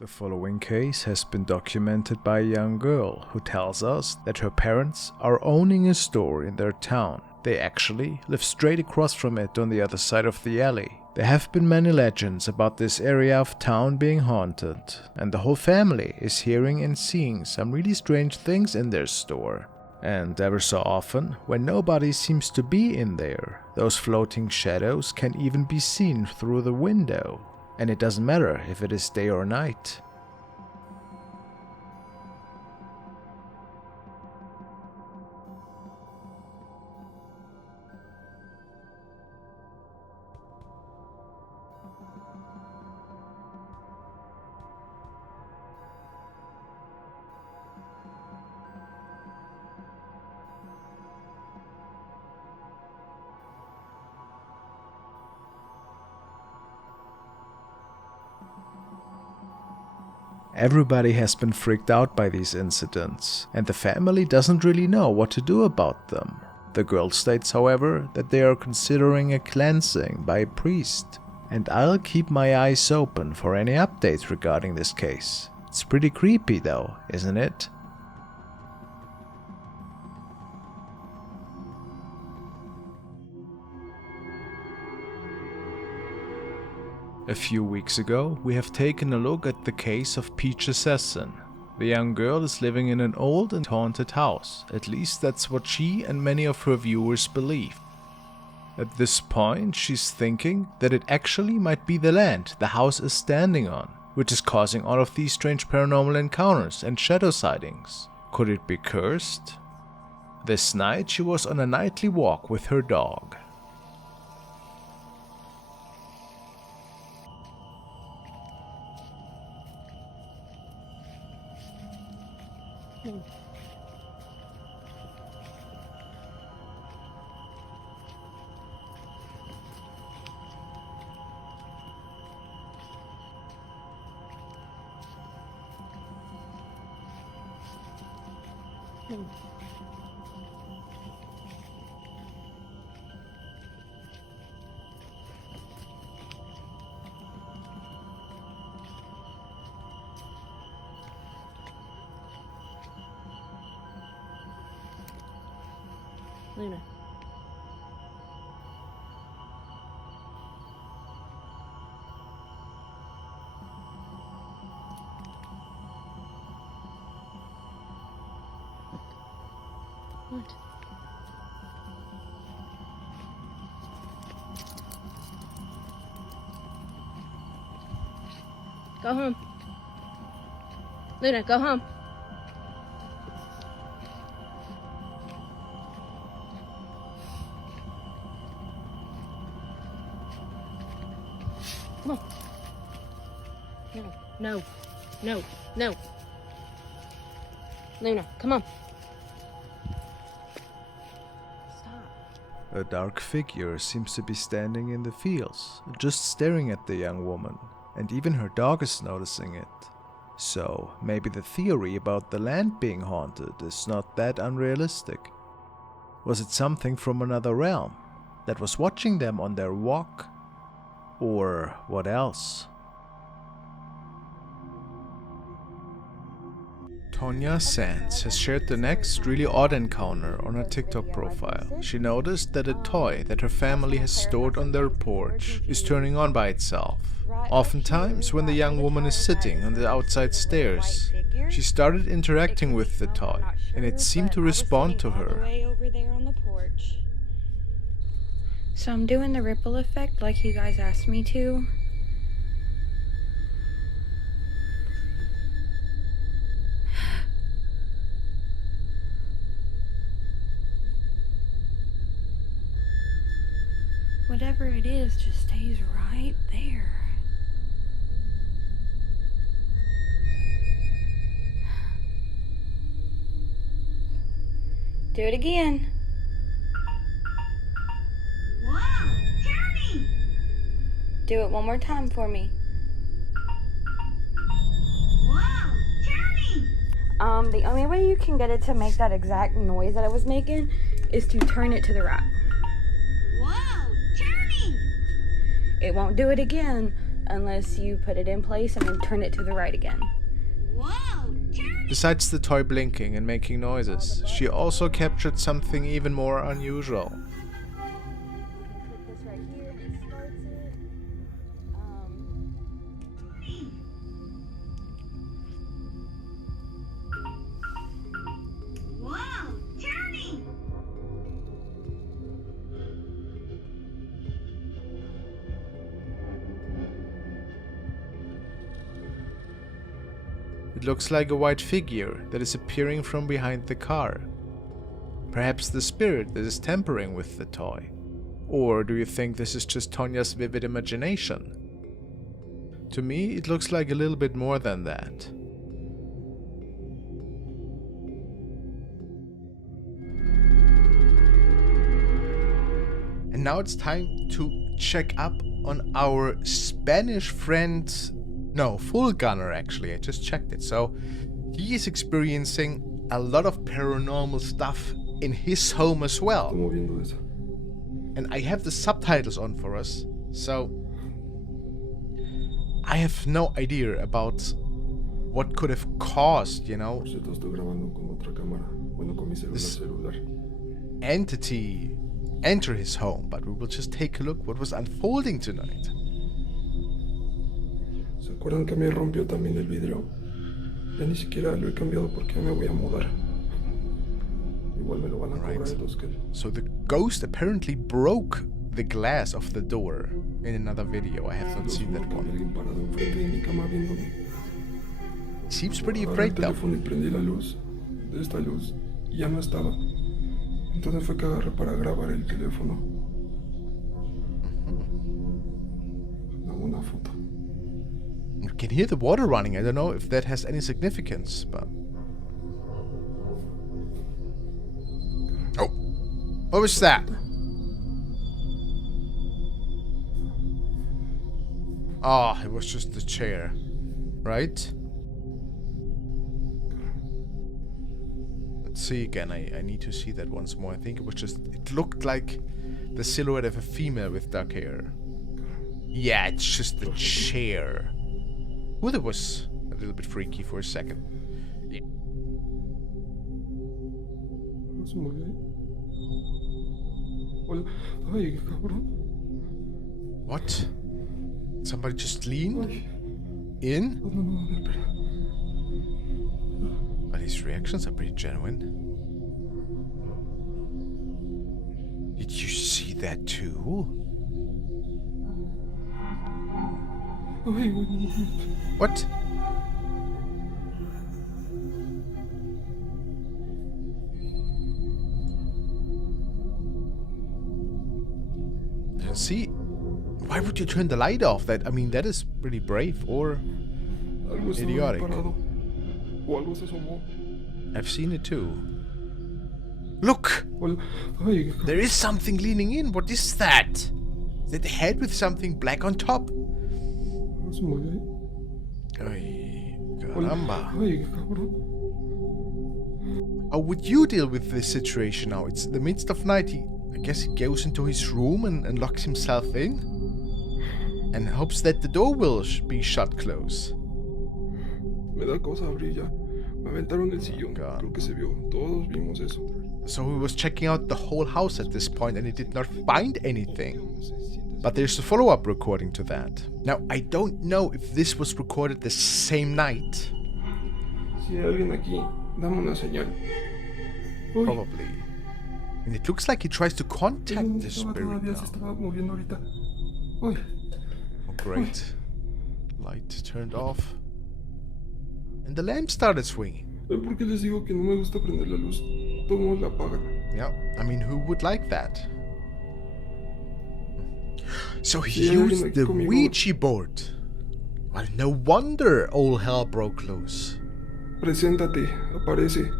The following case has been documented by a young girl who tells us that her parents are owning a store in their town. They actually live straight across from it on the other side of the alley. There have been many legends about this area of town being haunted, and the whole family is hearing and seeing some really strange things in their store. And ever so often, when nobody seems to be in there, those floating shadows can even be seen through the window. And it doesn't matter if it is day or night. Everybody has been freaked out by these incidents, and the family doesn't really know what to do about them. The girl states, however, that they are considering a cleansing by a priest, and I'll keep my eyes open for any updates regarding this case. It's pretty creepy though, isn't it? A few weeks ago, we have taken a look at the case of Peach Assassin. The young girl is living in an old and haunted house, at least that's what she and many of her viewers believe. At this point, she's thinking that it actually might be the land the house is standing on, which is causing all of these strange paranormal encounters and shadow sightings. Could it be cursed? This night, she was on a nightly walk with her dog. Luna. What? Go home. Luna, go home. Come on. No. Luna, come on. Stop. A dark figure seems to be standing in the fields, just staring at the young woman, and even her dog is noticing it. So, maybe the theory about the land being haunted is not that unrealistic. Was it something from another realm that was watching them on their walk? Or what else? Tonya Sands has shared the next really odd encounter on her TikTok profile. She noticed that a toy that her family has stored on their porch is turning on by itself. Oftentimes, when the young woman is sitting on the outside stairs, she started interacting with the toy, and it seemed to respond to her. So I'm doing the ripple effect like you guys asked me to. Whatever it is just stays right there. Do it again. Wow, Jeremy! Do it one more time for me. Wow, Jeremy! The only way you can get it to make that exact noise that it was making is to turn it to the right. Wow, Jeremy! It won't do it again unless you put it in place and then turn it to the right again. Whoa, turning! Besides the toy blinking and making noises, she also captured something even more unusual. Click this right here and it starts it. Wow, turning! It looks like a white figure that is appearing from behind the car. Perhaps the spirit that is tampering with the toy. Or do you think this is just Tonya's vivid imagination? To me, it looks like a little bit more than that. And now it's time to check up on our Spanish friend. No, full gunner actually, I just checked it. So he is experiencing a lot of paranormal stuff in his home as well. And I have the subtitles on for us, so I have no idea about what could have caused, you know, this entity enter his home, but we will just take a look what was unfolding tonight. ¿Se acuerdan que me rompió también el vidrio? Ya ni siquiera lo he cambiado porque me voy a mudar. Igual me lo van a cobrar entonces que... So the ghost apparently broke the glass of the door in another video. I have not seen that one. Alguien parado enfrente de mi cama viéndome. Seems pretty Agarré afraid el though. teléfono y prendí la luz de esta luz y ya no estaba. Entonces fue que agarré para grabar el teléfono. Una foto. You can hear the water running. I don't know if that has any significance, but... Oh! What was that? Ah, it was just the chair. Right? Let's see again. I need to see that once more. I think it was just... It looked like the silhouette of a female with dark hair. Yeah, it's just the chair. Well, it was a little bit freaky for a second. Yeah. Se movió ahí. Hola. Ay, qué cabrón. What? Somebody just leaned Ay. in? No, espera. But his reactions are pretty genuine. Did you see that too? Ay, What? See? Why would you turn the light off? That, I mean, that is pretty brave or algo estaba idiotic. parado. O algo se asomó. I've seen it too. Look! Hola. Ay, qué cabrón. There is something leaning in. What is that? Is that the head with something black on top? Se movió ahí. Ay, Hola. caramba. Ay, qué cabrón. How would you deal with this situation now? It's the midst of night. I guess he goes into his room and locks himself in. And hopes that the door will be shut close. Me da cosa abrir ya. Me aventaron el sillón. God. Creo que se vio. Todos vimos eso. So he was checking out the whole house at this point and he did not find anything. But there's a follow-up recording to that. Now, I don't know if this was recorded the same night. Si hay alguien aquí, dame una señal. Uy, Probably. And it looks like he tries to contact ¿dónde the estaba spirit todavía? Se now. estaba moviendo ahorita. Uy, Oh, great. Light turned off. And the lamp started swinging. ¿por qué les digo que no me gusta prender la luz? Todos la apagan. Yeah, I mean, who would like that? So he Sí, alguien used aquí the conmigo. Ouija board. Well, no wonder all hell broke loose. Preséntate, aparece.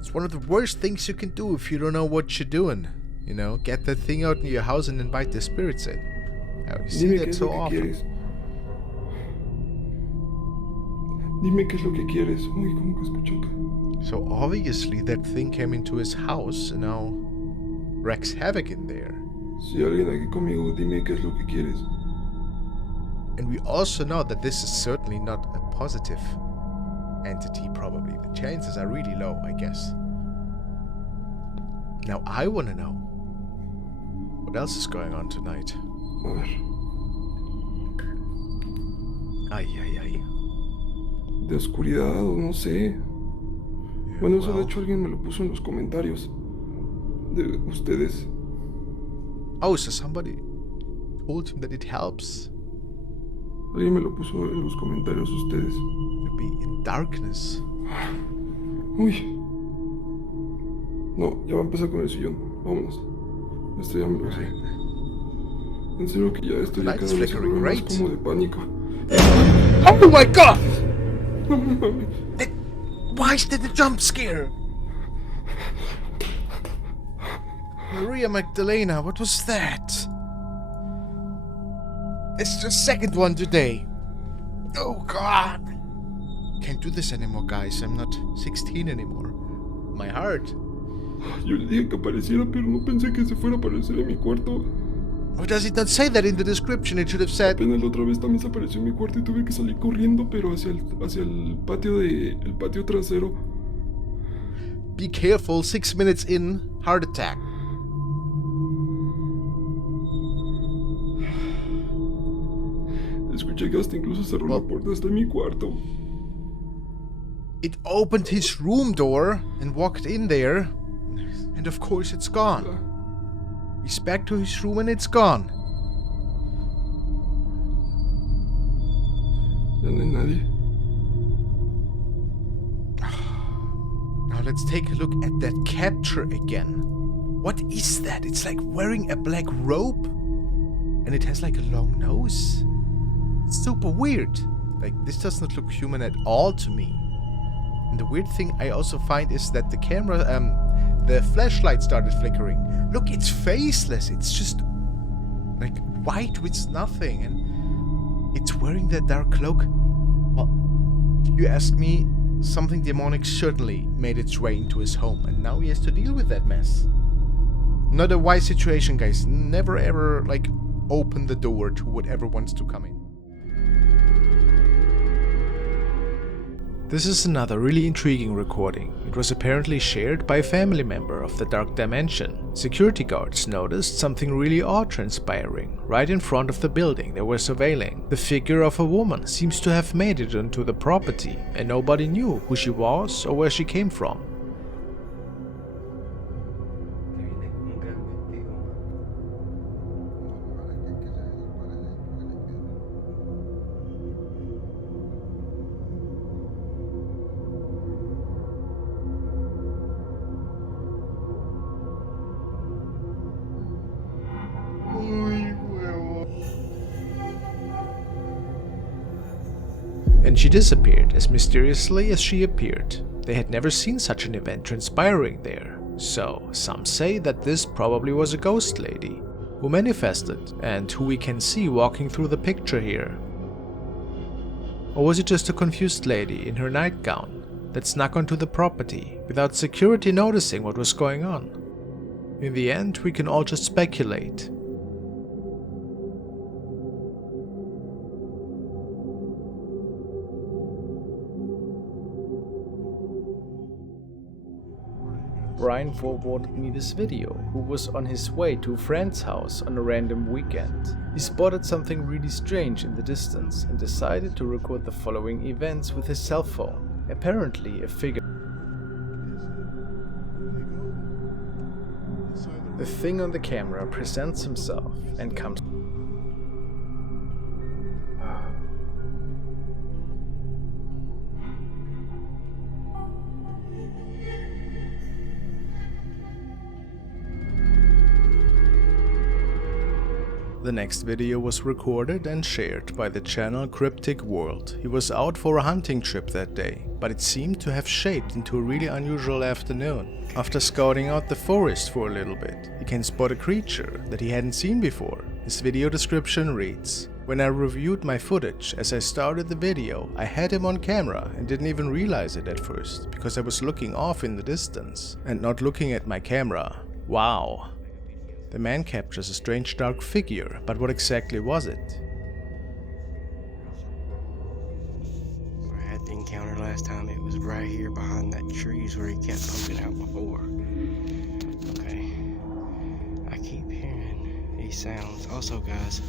It's one of the worst things you can do if you don't know what you're doing. You know, get that thing out in your house and invite the spirits in. Oh, you see Dime qué that es so lo que often. quieres. Dime qué es lo que quieres. Uy, como que escucho acá. So obviously that thing came into his house and now wreaks havoc in there. Si hay alguien aquí conmigo, dime qué es lo que quieres. And we also know that this is certainly not a positive entity, probably. The chances are really low, I guess. Now I want to know, what else is going on tonight? A ver. Ay, ay, ay. De oscuridad o no sé. Bueno, eso de Well. hecho alguien me lo puso en los comentarios. De ustedes. Oh, so somebody told him that it helps Alguien me lo puso en los comentarios ustedes. to be in darkness. Uy. No, ya va a empezar con el sillón. Vámonos. Esto ya me lo sé. En serio que ya esto ya Light's cada vez se flickering, vuelve más right? como de pánico. Oh my god! No mames. Why is that a jump scare? Maria Magdalena, what was that? It's the second one today. Oh god! Can't do this anymore, guys. I'm not 16 anymore. My heart. Yo le dije que apareciera, pero no pensé que se fuera a aparecer en mi cuarto. Why does it not say that in the description? It should have said. Apenas la otra vez también se apareció en mi cuarto y tuve que salir corriendo, pero hacia el patio trasero. Be careful, 6 minutes in, heart attack. Escuché que hasta incluso cerró la puerta hasta mi cuarto. It opened his room door and walked in there, and of course it's gone. He's back to his room and it's gone. Ya no hay nadie. Now let's take a look at that capture again. What is that? It's like wearing a black robe, and it has like a long nose. It's super weird. Like, this does not look human at all to me. And the weird thing I also find is that the camera, the flashlight started flickering. Look, it's faceless. It's just like white with nothing, and it's wearing that dark cloak. Well, if you ask me, something demonic certainly made its way into his home, and now he has to deal with that mess. Not a wise situation, guys. Never ever, like, open the door to whatever wants to come in. This is another really intriguing recording. It was apparently shared by a family member of the Dark Dimension. Security guards noticed something really odd transpiring right in front of the building they were surveilling. The figure of a woman seems to have made it onto the property, and nobody knew who she was or where she came from. And she disappeared as mysteriously as she appeared. They had never seen such an event transpiring there, so some say that this probably was a ghost lady who manifested and who we can see walking through the picture here. Or was it just a confused lady in her nightgown that snuck onto the property without security noticing what was going on? In the end, we can all just speculate. Brian forwarded me this video, who was on his way to a friend's house on a random weekend. He spotted something really strange in the distance and decided to record the following events with his cell phone. Apparently a figure. The thing on the camera presents himself and comes. The next video was recorded and shared by the channel Cryptic World. He was out for a hunting trip that day, but it seemed to have shaped into a really unusual afternoon. After scouting out the forest for a little bit, he can spot a creature that he hadn't seen before. His video description reads: "When I reviewed my footage as I started the video, I had him on camera and didn't even realize it at first, because I was looking off in the distance and not looking at my camera. Wow." The man captures a strange dark figure, but what exactly was it? encountered last time, it was right here behind that trees where he kept poking out before. Okay. I keep hearing these sounds. Also, guys,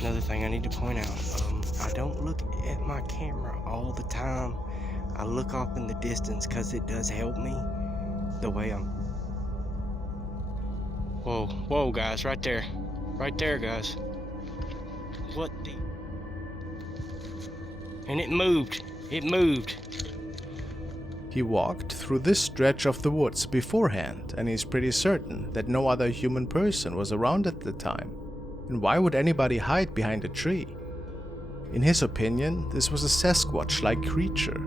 another thing I need to point out, I don't look at my camera all the time. I look off in the distance because it does help me the way I'm... Whoa, guys, right there. Right there, guys. What the... And it moved. It moved. He walked through this stretch of the woods beforehand, and he's pretty certain that no other human person was around at the time. And why would anybody hide behind a tree? In his opinion, this was a Sasquatch-like creature.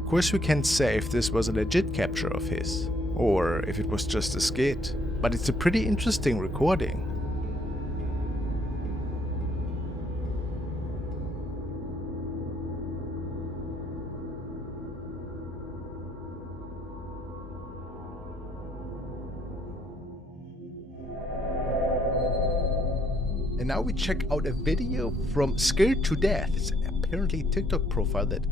Of course, we can't say if this was a legit capture of his, or if it was just a skit, but it's a pretty interesting recording. And now we check out a video from Scared to Death. It's apparently a TikTok profile that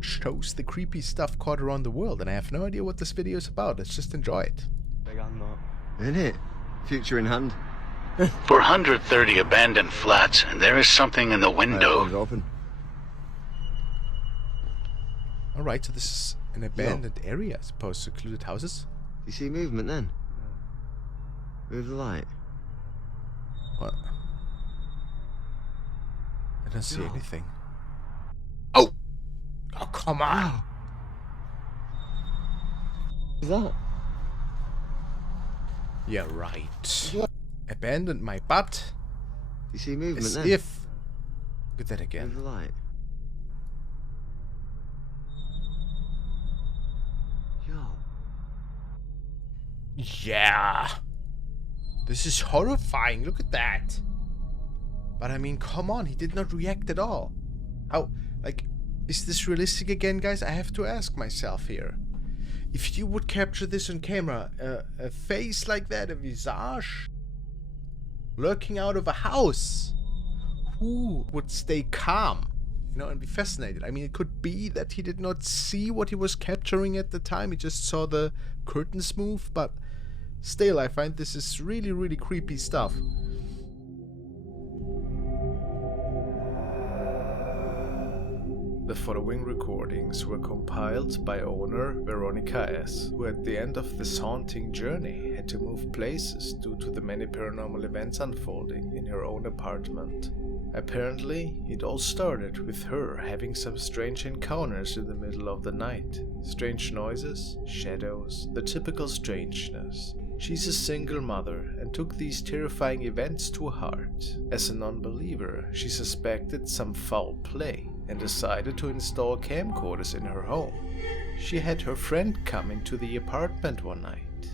shows the creepy stuff caught around the world, and I have no idea what this video is about. Let's just enjoy it. Big on that. Isn't it? Future in hand. 430 abandoned flats, and there is something in the window. Open. Alright, so this is an abandoned area, I suppose, secluded houses. You see movement then? Move the light. What? I don't see anything. Oh! Oh, come on! What's that? Yeah, right. Abandoned my butt. You see movement As then? if... Look at that Move again. the light. Yo. Yeah! This is horrifying, look at that! But I mean, come on, he did not react at all. How, like, is this realistic again, guys? I have to ask myself here. If you would capture this on camera, a face like that, a visage, lurking out of a house, who would stay calm, you know, and be fascinated? I mean, it could be that he did not see what he was capturing at the time, he just saw the curtains move, but still, I find this is really, really creepy stuff. The following recordings were compiled by owner Veronica S., who at the end of this haunting journey had to move places due to the many paranormal events unfolding in her own apartment. Apparently, it all started with her having some strange encounters in the middle of the night. Strange noises, shadows, the typical strangeness. She's a single mother and took these terrifying events to heart. As a non-believer, she suspected some foul play and decided to install camcorders in her home. She had her friend come into the apartment one night,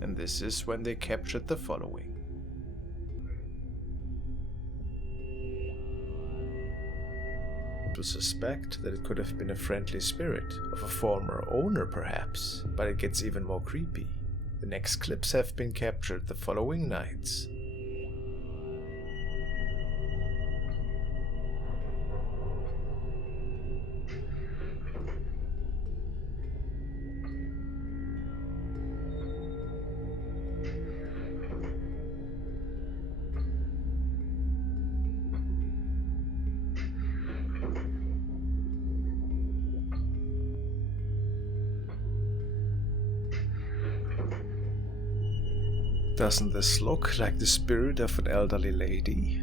and this is when they captured the following. To suspect that it could have been a friendly spirit of a former owner perhaps, but it gets even more creepy. The next clips have been captured the following nights. Doesn't this look like the spirit of an elderly lady?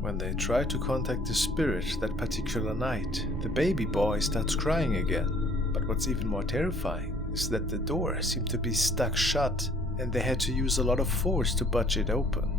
When they try to contact the spirit that particular night, the baby boy starts crying again. But what's even more terrifying is that the door seemed to be stuck shut and they had to use a lot of force to budge it open.